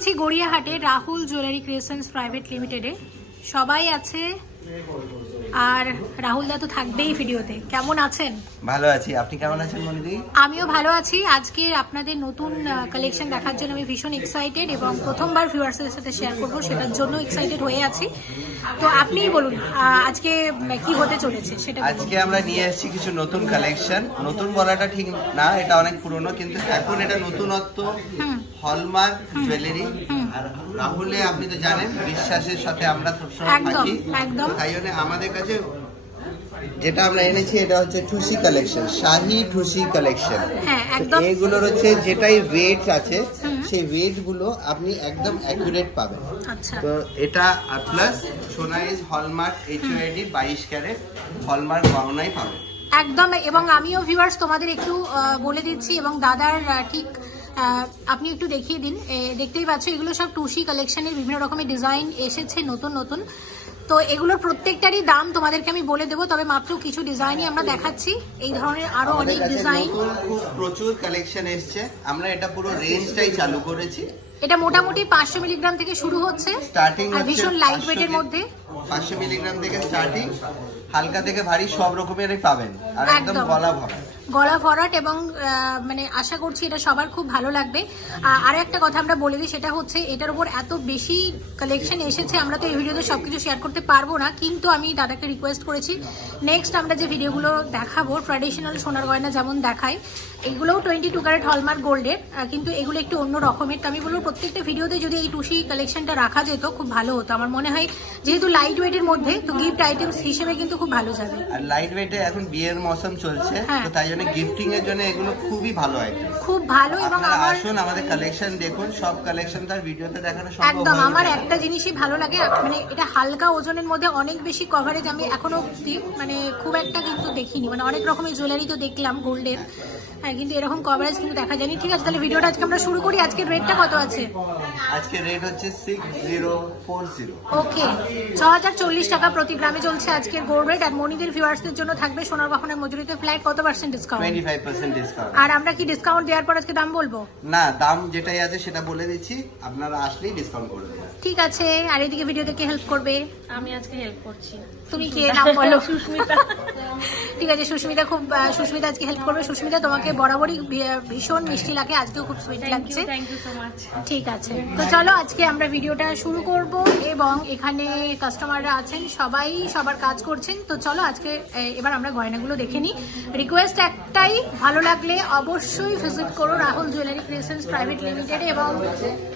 এসেছি গড়িয়াহাটে Rahul jewellery creations private লিমিটেডে। সবাই আছে আর রাহুল দা তো থাকবেই ভিডিওতে। কেমন আছেন? ভালো আছি, আপনি কেমন আছেন মনিদি? আমিও ভালো আছি। আজকে আপনাদের নতুন কালেকশন দেখার জন্য আমি ভীষণ এক্সাইটেড এবং প্রথমবার ভিউয়ার্সদের সাথে শেয়ার করব, সেটার জন্য এক্সাইটেড হয়ে আছি। তো আপনিই বলুন আজকে কি হতে চলেছে সেটা। আজকে আমরা নিয়ে এসেছি কিছু নতুন কালেকশন। নতুন বলাটা ঠিক না, এটা অনেক পুরনো, কিন্তু এখন এটা নতুনত্ব হলমার্ক জুয়েলারি। আর রাহুলে আপনি তো জানেন বিশ্বাসের সাথে আমরা সবসময় থাকি, তাই জন্য আমাদের কাছে যেটা আমরা এনেছি এটা হচ্ছে ঠুসি কালেকশন, শাহী ঠুসি কালেকশন। এগুলোর হচ্ছে যেটাই ওয়েট আছে সেই ওয়েট গুলো আপনি একদম অ্যাকুরেট পাবেন। তো এটা প্লাস সোনা is hallmark HOAD 22 carat hallmark গহনাই পাবেন একদম। এবং আমিও ভিউয়ার্স তোমাদের একটু বলে দিচ্ছি এবং দাদার ঠিক আপনি একটু দেখিয়ে দিন। দেখতেই পাচ্ছ এগুলো সব টুসি কালেকশনের বিভিন্ন রকমের ডিজাইন এসেছে নতুন নতুন। তো এগুলোর প্রত্যেকটারই দাম তোমাদেরকে আমি বলে দেবো, তবে মাত্র কিছু ডিজাইনই আমরা দেখাচ্ছি। এই ধরনের আরো অনেক ডিজাইন, প্রচুর কালেকশন এসছে। আমরা এটা পুরো রেঞ্জটাই চালু করেছি। এটা মোটামুটি 500 মিলিগ্রাম থেকে শুরু হচ্ছে, স্টার্টিং ভীষণ লাইট ওয়েটের মধ্যে। 500 মিলিগ্রাম থেকে স্টার্টিং, হালকা থেকে ভারী সব রকমেরই পাবেন। আর একদম গলা ভরাট এবং মানে আশা করছি এটা সবার খুব ভালো লাগবে। আর একটা কথা আমরা বলে দিই, সেটা হচ্ছে এটার উপর এত বেশি কালেকশন এসেছে, আমরা তো এই ভিডিওতে সবকিছু শেয়ার করতে পারবো না, কিন্তু আমি দাদাকে রিকোয়েস্ট করেছি নেক্সট আমরা যে ভিডিওগুলো দেখাবো ট্র্যাডিশনাল সোনার গয়না যেমন দেখাই, এগুলোও 22 ক্যারেট হলমার্ক গোল্ডের, কিন্তু এগুলো একটু অন্য রকমের। তো আমি বলবো প্রত্যেকটা ভিডিওতে যদি এই টুসি কালেকশনটা রাখা যেত খুব ভালো হতো। আমার মনে হয় যেহেতু লাইট ওয়েটের মধ্যে, তো গিফট আইটেমস হিসেবে কিন্তু খুব ভালো যাবে। আর লাইট ওয়েটে এখন বিয়ের মৌসুম চলছে, তো তাই জন্য গিফটিং এর জন্য এগুলো খুবই ভালো আইটেম, খুব ভালো। এবং আসুন আমাদের কালেকশন দেখুন, সব কালেকশন তার ভিডিওতে দেখানো সম্ভব একদম। আমার একটা জিনিসই ভালো লাগে, মানে এটা হালকা ওজনের মধ্যে অনেক বেশি কভারেজ আমি এখনো অবধি মানে খুব একটা কিন্তু দেখিনি। মানে অনেক রকমের জুয়েলারি তো দেখলাম গোল্ডের, হ্যাঁ, কিন্তু এরকম কভারেজ কিন্তু দেখা যায়নি। ঠিক আছে, তাহলে ভিডিওটা আজকে আমরা শুরু করি। আজকের রেটটা কত আছে? আজকে রেট হচ্ছে 6040। ওকে, 6040 টাকা প্রতি গ্রামে চলছে আজকের গোল্ড রেট। আর মনিদের ভিউয়ার্সদের জন্য থাকবে সোনার গহনার মজুরিতে ফ্ল্যাট কত % ডিসকাউন্ট? 25% ডিসকাউন্ট। আর আমরা কি ডিসকাউন্ট দেওয়ার পর আজকে দাম বলবো না? দাম যেটাই আছে সেটা বলে দিচ্ছি, আপনারা আসলেই ডিসকাউন্ট করে দেবো। ঠিক আছে। আর এদিকে ভিডিওতে কে হেল্প করবে? আমি আজকে হেল্প করছি। তুমি কে, নাম বলো? সুস্মিতা। ঠিক আছে, সুস্মিতা সুস্মিতা আজকে হেল্প করবে। সুস্মিতা, তোমাকে বরাবরই ভীষণ মিষ্টি লাগে, আজকেও খুব সুইট লাগছে। Thank you so much. ঠিক আছে, তো চলো আজকে আমরা ভিডিওটা শুরু করব। এবং এখানে কাস্টমাররা আছেন, সবাই সবার কাজ করছেন। তো চলো আজকে এবার আমরা গয়নাগুলো দেখে নিই। রিকোয়েস্ট একটাই, ভালো লাগলে অবশ্যই ভিজিট করো Rahul jewellery creations private limited. এবং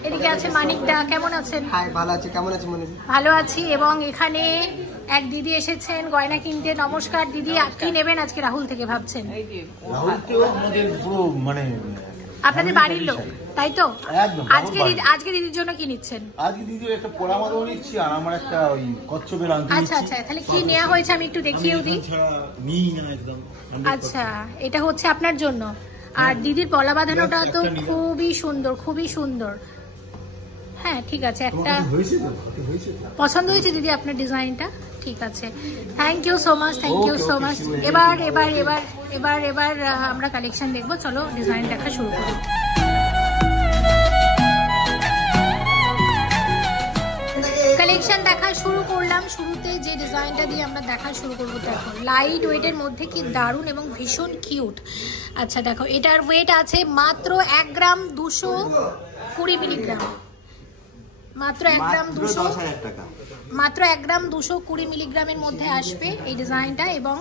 এদিকে আছে মানিক দা, কেমন আছেন? হাই, ভালো আছি, কেমন আছেন মনিদি? ভালো আছি। এবং এখানে এক দিদি এসেছেন গয়না কিনতে। নমস্কার দিদি, কি নেবেন আজকে রাহুল থেকে ভাবছেন? আপনাদের বাড়ির লোক, তাই তো? আজকে দিদির জন্য কি নিচ্ছেন? আজকে দিদির একটা পোড়া মাদল নিচ্ছি, আর আমার একটা ওই কচ্ছপের আংটি। আচ্ছা আচ্ছা, তাহলে কি নেওয়া হয়েছে আমি একটু দেখিয়েও দিই। আচ্ছা, এটা হচ্ছে আপনার জন্য। আর দিদির পলা বাঁধানোটা তো খুবই সুন্দর, খুবই সুন্দর। হ্যাঁ ঠিক আছে, একটা পছন্দ হয়েছে দিদি আপনার ডিজাইনটা? ঠিক আছে, thank you so much, thank you so much. এবার এবার এবার এবার এবার আমরা কালেকশন দেখবো। চলো ডিজাইন দেখা শুরু করি। কালেকশন দেখা শুরু করলাম। শুরুতে যে ডিজাইনটা দিয়ে আমরা দেখা শুরু করবো, দেখো লাইট ওয়েটের মধ্যে কি দারুণ এবং ভীষণ কিউট। আচ্ছা দেখো, এটার ওয়েট আছে মাত্র 1 গ্রাম 220 মিলিগ্রাম। মাত্র 1 গ্রাম 220 মিলিগ্রামের মধ্যে আসবে এই ডিজাইনটা। এবং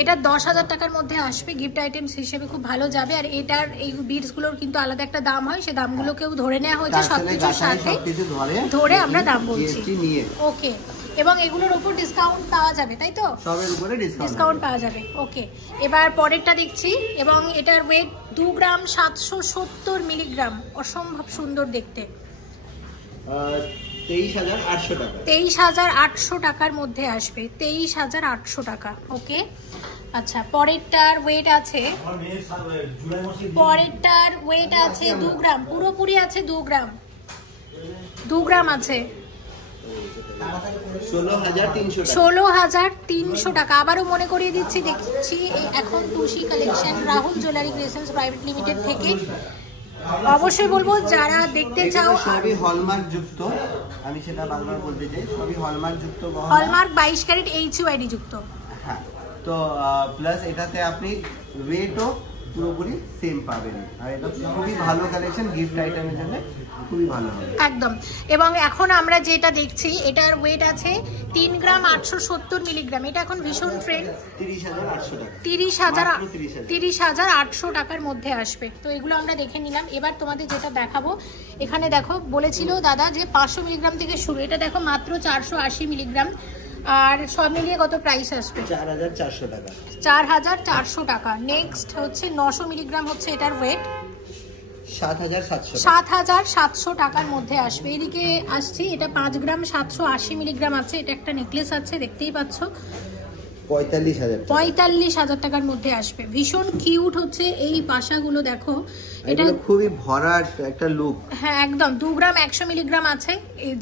এটা 10,000 টাকার মধ্যে আসবে। গিফট আইটেমস হিসেবে খুব ভালো যাবে। আর এটার এই বিডস গুলোর কিন্তু আলাদা একটা দাম হয়, সে দামগুলোকেও ধরে নেওয়া হয়েছে, সবকিছুর সাথে ধরে আমরা দাম বলছি। ওকে, এবং এগুলোর উপর ডিসকাউন্ট পাওয়া যাবে, তাই তো? সবের উপরে ডিসকাউন্ট পাওয়া যাবে। ওকে, এবার পরেরটা দেখছি। এবং এটার ওয়েট 2 গ্রাম 770 মিলিগ্রাম। অসম্ভব সুন্দর দেখতে। 23,800 টাকার মধ্যে আসবে। 23,800 টাকা। ওকে, আচ্ছা পরেরটার ওয়েট আছে, 2 গ্রাম, পুরোপুরি আছে 2 গ্রাম আছে 16,300 টাকা। আবারও মনে করিয়ে দিচ্ছি, দেখছি এখন টুসি collection Rahul jewellery creations private limited থেকে অবশ্যই বলবো যারা দেখতে চাও, সবই হলমার্ক যুক্ত, আমি সেটা বারবার বলতে চাই, সবই হলমার্ক যুক্ত গহনা। হলমার্ক 22 ক্যারেট HUID যুক্ত। হ্যাঁ, তো প্লাস এটাতে আপনি ওয়েটও পুরোপুরি সেম পাবেন, আর এটা খুবই ভালো কালেকশন, গিফট আইটেমের জন্য খুবই ভালো হবে একদম। এবং এখন আমরা যেটা দেখছি এটার ওয়েট আছে 3 গ্রাম 870 মিলিগ্রাম। এটা এখন ভীষণ ট্রেন্ড। 30,800 টাকা, 30,800 টাকার মধ্যে আসবে। তো এগুলো আমরা দেখে নিলাম। এবার তোমাদের যেটা দেখাবো, এখানে দেখো বলেছিল দাদা যে 500 মিলিগ্রাম থেকে শুরু, এটা দেখো মাত্র 480 মিলিগ্রাম। আর সব মিলিয়ে কত প্রাইস আসবে? 4,400 টাকা। 4,400 টাকা। নেক্সট হচ্ছে 900 মিলিগ্রাম হচ্ছে এটার ওয়েট 7,700 টাকার মধ্যে আসবে। এদিকে আসছি, এটা 5 গ্রাম 780 মিলিগ্রাম আছে। এটা একটা নেকলেস আছে, দেখতেই পাচ্ছ, 45,000 টাকার মধ্যে আসবে। ভীষণ কিউট হচ্ছে এই পাশাগুলো, দেখো এটা খুবই ভরাট একটা লুক। হ্যাঁ একদম। 2 গ্রাম 100 মিলিগ্রাম আছে,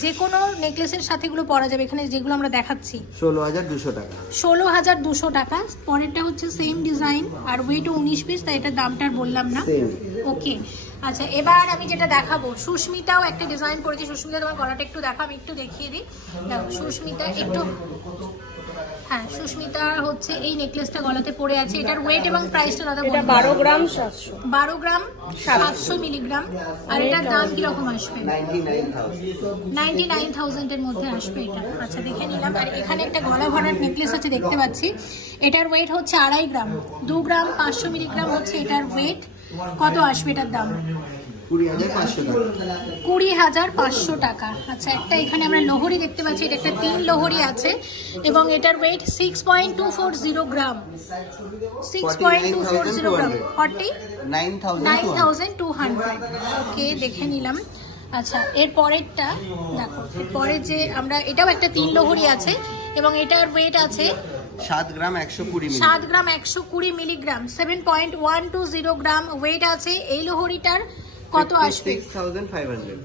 যে কোনো নেকলেসের সাথে এগুলো পরা যাবে। এখানে যেগুলো আমরা দেখাচ্ছি 16,200 টাকা। 16,200 টাকা। পরেরটা হচ্ছে সেম ডিজাইন আর ওয়েটও 19 পিস, তাই এটার দামটা আর বললাম না। ওকে, আচ্ছা এবার আমি যেটা দেখাবো, সুস্মিতাও একটা ডিজাইন করেছে। সুস্মিতা তোমার গলাটা একটু দেখো, আমি একটু দেখিয়ে দিই। দেখো সুস্মিতা একটু, হ্যাঁ সুস্মিতা হচ্ছে এই নেকলেসটা গলাতে পড়ে আছে। এটার ওয়েট এবং প্রাইসটা দাদা? এটা 12 গ্রাম 700। 12 গ্রাম 700 মিলিগ্রাম। আর এটার দাম কিরকম আসবে? 99,000 এর মধ্যে আসবে এটা। আচ্ছা দেখে নিলাম। আর এখানে একটা গলা ভরার নেকলেস আছে, দেখতে পাচ্ছি। এটার ওয়েট হচ্ছে 2.5 গ্রাম। 2 গ্রাম 500 মিলিগ্রাম হচ্ছে এটার ওয়েট। কত আসবে এটার দাম? 20,500 টাকা। আচ্ছা একটা এখানে আমরা লোহরি দেখতে পাচ্ছি, এটা একটা 3 লোহরি আছে এবং এটার ওয়েট 6.240 গ্রাম। 6.240 গ্রাম, 49,200। ওকে দেখে নিলাম। আচ্ছা এর পরেরটা দেখো, এরপরে যে আমরা, এটাও একটা 3 লোহরি আছে এবং এটার ওয়েট আছে 7 গ্রাম 120 মিলিগ্রাম। 7.120 গ্রাম ওয়েট আছে। এই লোহরিটার কত আসবে?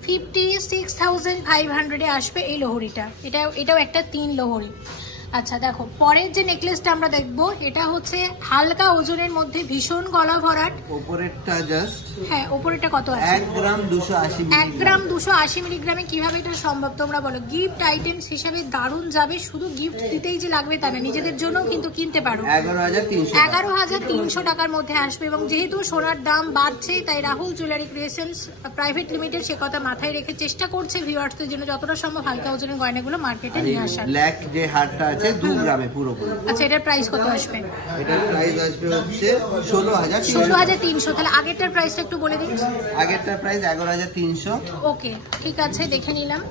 56,500 এ আসবে এই লোহরিটা। এটাও একটা 3 লোহরি। আচ্ছা দেখো পরের যে নেকলেসটা আমরা দেখবো, এটা হচ্ছে হালকা ওজনের মধ্যে ভীষণ গলা ভরাট। উপরেরটা জাস্ট, হ্যাঁ উপরেরটা কত আছে? 1 গ্রাম 280 1 গ্রাম 280 মিলিগ্রামে। কিভাবে এটা সম্ভব তোমরা বলো? গিফট আইটেমস হিসাবে দারুণ যাবে। শুধু গিফট দিতেই যে লাগবে তা না, নিজেদের জন্য কিন্তু কিনতে পারো। 11,300 টাকার মধ্যে আসবে। এবং যেহেতু সোনার দাম বাড়ছে, তাই Rahul jewellery creations private limited সে কথা মাথায় রেখে চেষ্টা করছে ভিউয়ার্সদের জন্য যতটা সম্ভব হালকা ওজনের গয়নাগুলো মার্কেটে নিয়ে আসার। ব্ল্যাক যে হারটা আছে 2 গ্রামে পুরোপুরি। আচ্ছা এটার প্রাইস কত আসবে? এটার প্রাইস আসবে হচ্ছে 16,300। তাহলে আগেরটার প্রাইসটা একটু বলে দিন। আগেরটার প্রাইস 11,300। ওকে ঠিক আছে, দেখে নিলাম।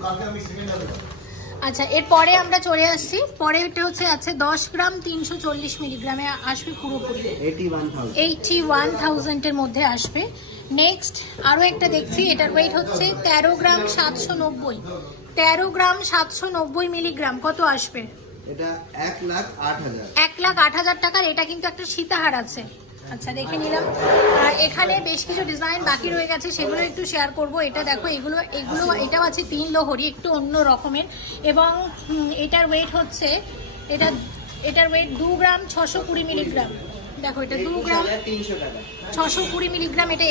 আচ্ছা এরপরে আমরা চলে আসছি, পরেরটা হচ্ছে 10 গ্রাম 340 মিলিগ্রামে আসবে পুরোপুরি। 81,000 এর মধ্যে আসবে। নেক্সট আরো একটা দেখছি, এটার ওয়েট হচ্ছে 13 গ্রাম 790। 13 গ্রাম 790 মিলিগ্রাম। কত আসবে? এটা 1,08,000। 1,08,000 টাকার। এটা কিন্তু একটা সীতাহার আছে। আচ্ছা দেখে নিলাম। এখানে বেশ কিছু ডিজাইন বাকি রয়ে গেছে, সেগুলো একটু শেয়ার করব। এটা দেখো, এগুলো এটাও আছে 3 লোহরি, একটু অন্য রকমের। এবং এটার ওয়েট হচ্ছে, এটার ওয়েট 2 গ্রাম 620 মিলিগ্রাম। দেখো এটা 2 গ্রাম 620 মিলিগ্রাম। এটা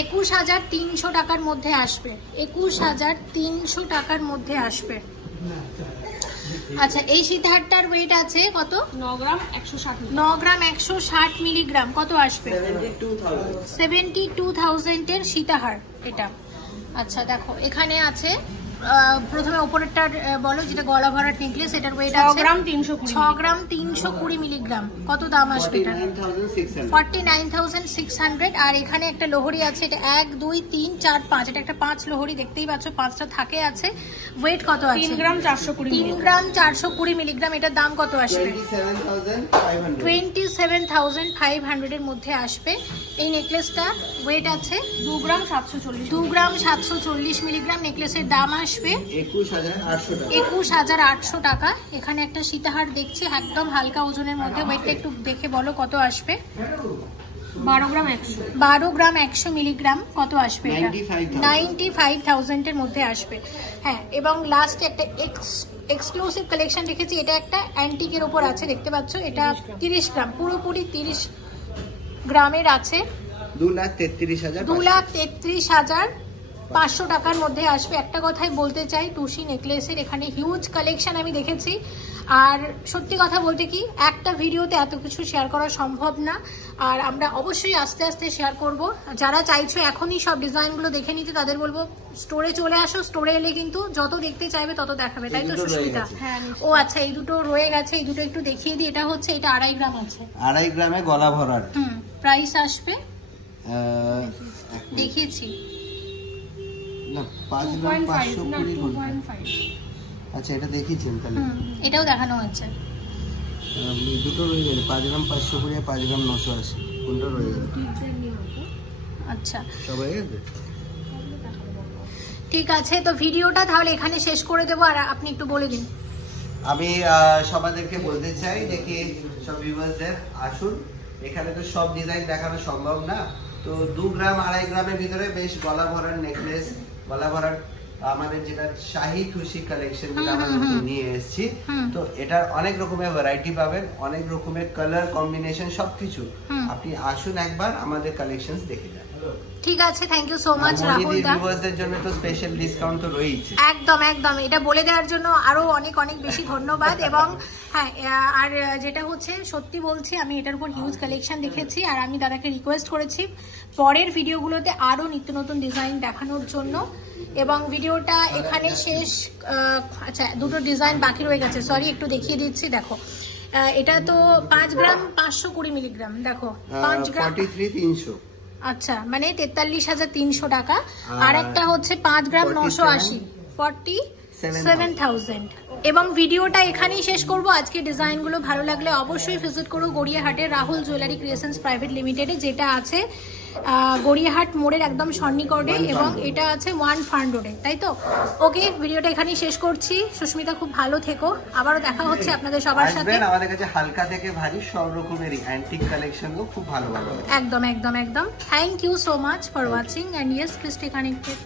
21,300 টাকার মধ্যে আসবে। 21,300 টাকার মধ্যে আসবে। আচ্ছা এই সীতাহারটার ওয়েট আছে কত? 9 গ্রাম 160। 9 গ্রাম 160 মিলিগ্রাম। কত আসবে? 72,000 এর সীতাহার এটা। আচ্ছা দেখো এখানে আছে, প্রথমে উপরেরটার বলো, যেটা গলা ভরাট নেকলেস, এটার ওয়েট আছে 6 গ্রাম 320 মিলিগ্রাম। কত দাম আসবে এটা? 49,600। আর এখানে একটা লোহরি আছে, এটা 1 2 3 4 5, এটা একটা 5 লোহরি, দেখতেই পাচ্ছ 5টা থাকে আছে। ওয়েট কত আছে? 3 গ্রাম 420। 3 গ্রাম 420 মিলিগ্রাম। এটার দাম কত আসবে? 27,500 এর মধ্যে আসবে এই নেকলেসটা। ওয়েট আছে 2 গ্রাম 740। 2 গ্রাম 740 মিলিগ্রাম। নেকলেসের দাম আসবে 21,800 টাকা। এখানে একটা সীতাহার দেখছি একদম হালকা ওজনের মধ্যে। ওয়েটটা একটু দেখে বলো কত আসবে? 12 গ্রাম 100। 12 গ্রাম 100 মিলিগ্রাম। কত আসবে এটা? 95,000 এর মধ্যে আসবে। হ্যাঁ এবং লাস্ট একটা এক্সক্লুসিভ কালেকশন রেখেছি, এটা একটা অ্যান্টিকের উপর আছে, দেখতে পাচ্ছ। এটা 30 গ্রাম, পুরোপুরি 30 গ্রামের আছে। 2,33,000 2,33,500 টাকার মধ্যে আসবে। একটা কথাই বলতে চাই, টুসি নেকলেসের এখানে হিউজ কালেকশন আমি দেখেছি। আর সত্যি কথা বলতে কি, একটা ভিডিওতে এত কিছু শেয়ার করা সম্ভব না, আর আমরা অবশ্যই আস্তে আস্তে শেয়ার করব। যারা চাইছো এখনই সব ডিজাইনগুলো দেখে নিতে, তাদের বলবো স্টোরে চলে আসো। স্টোরে এলে কিন্তু যত দেখতে চাইবে তত দেখাবে, তাই তো সুস্মিতা? ও আচ্ছা, এই দুটো রয়ে গেছে, এই দুটো একটু দেখিয়ে দিই। এটা হচ্ছে, এটা 2.5 গ্রাম আছে, 2.5 গ্রামে গলা ভরাট। প্রাইস আসবে দেখিয়েছি না 5,520। আচ্ছা, এটা দেখিয়েছেন তাহলে? এটাও দেখানো হচ্ছে। দুটো রয়ে গেল, 5 গ্রাম 520 আর 5 গ্রাম 980। কোনটা রয়ে গেল? আচ্ছা, সবাই আছে। ঠিক আছে, তো ভিডিওটা তাহলে এখানে শেষ করে দেবো। আর আপনি একটু বলে দিন। আমি সবাইদেরকে বলতে চাই যে কি সব ভিউয়ার্সদের আসুন, এখানে তো সব ডিজাইন দেখানো সম্ভব না। তো 2 গ্রাম 2.5 গ্রামের ভিতরে বেশ গলা ভরার নেকলেস, গলা ভরার আমাদের যেটা শাহী টুসি কালেকশন যেটা আমরা নিয়ে এসেছি, তো এটার অনেক রকমের ভ্যারাইটি পাবেন, অনেক রকমের কালার কম্বিনেশন, সবকিছু। আপনি আসুন একবার, আমাদের কালেকশনস দেখে যান। ঠিক আছে, thank you so much Rahul দা। ভিউয়ার্সদের জন্য তো স্পেশাল ডিসকাউন্ট তো রয়েছে। একদম একদম, এটা বলে দেওয়ার জন্য আরো অনেক অনেক বেশি ধন্যবাদ। এবং হ্যাঁ, আর যেটা হচ্ছে, সত্যি বলছি, আমি এটার উপর হিউজ কালেকশন দেখেছি, আর আমি দাদাকে রিকোয়েস্ট করেছি পরের ভিডিওগুলোতে আরো নিত্য নতুন ডিজাইন দেখানোর জন্য। এবং ভিডিওটা এখানে শেষ। আচ্ছা, দুটো ডিজাইন বাকি রয়ে গেছে, সরি, একটু দেখিয়ে দিচ্ছি। দেখো, এটা তো 5 গ্রাম 520 মিলিগ্রাম। দেখো, 5 গ্রাম 43,300। আচ্ছা, মানে 43,300 টাকা। আর একটা হচ্ছে 5 গ্রাম 980, 47,000। এবং ভিডিওটা এখানেই শেষ করব। আজকে ডিজাইনগুলো ভালো লাগলে অবশ্যই ভিজিট করো গড়িয়াহাটের রাহুল জুয়েলারি ক্রিয়েশনস প্রাইভেট লিমিটেডে, যেটা আছে গড়িয়াহাট মোড়ের একদম সন্নিকটে, এবং এটা আছে 1 ফার্ন রোডে, তাই তো? ওকে, ভিডিওটা এখানেই শেষ করছি। সুস্মিতা, খুব ভালো থেকো, আবারও দেখা হচ্ছে আপনাদের সবার সাথে। আমাদের কাছে হালকা থেকে ভারী সব রকমেরই অ্যান্টিক কালেকশনও খুব ভালো ভালো। একদম একদম একদম। Thank you so much for watching, and yes, please stay connected.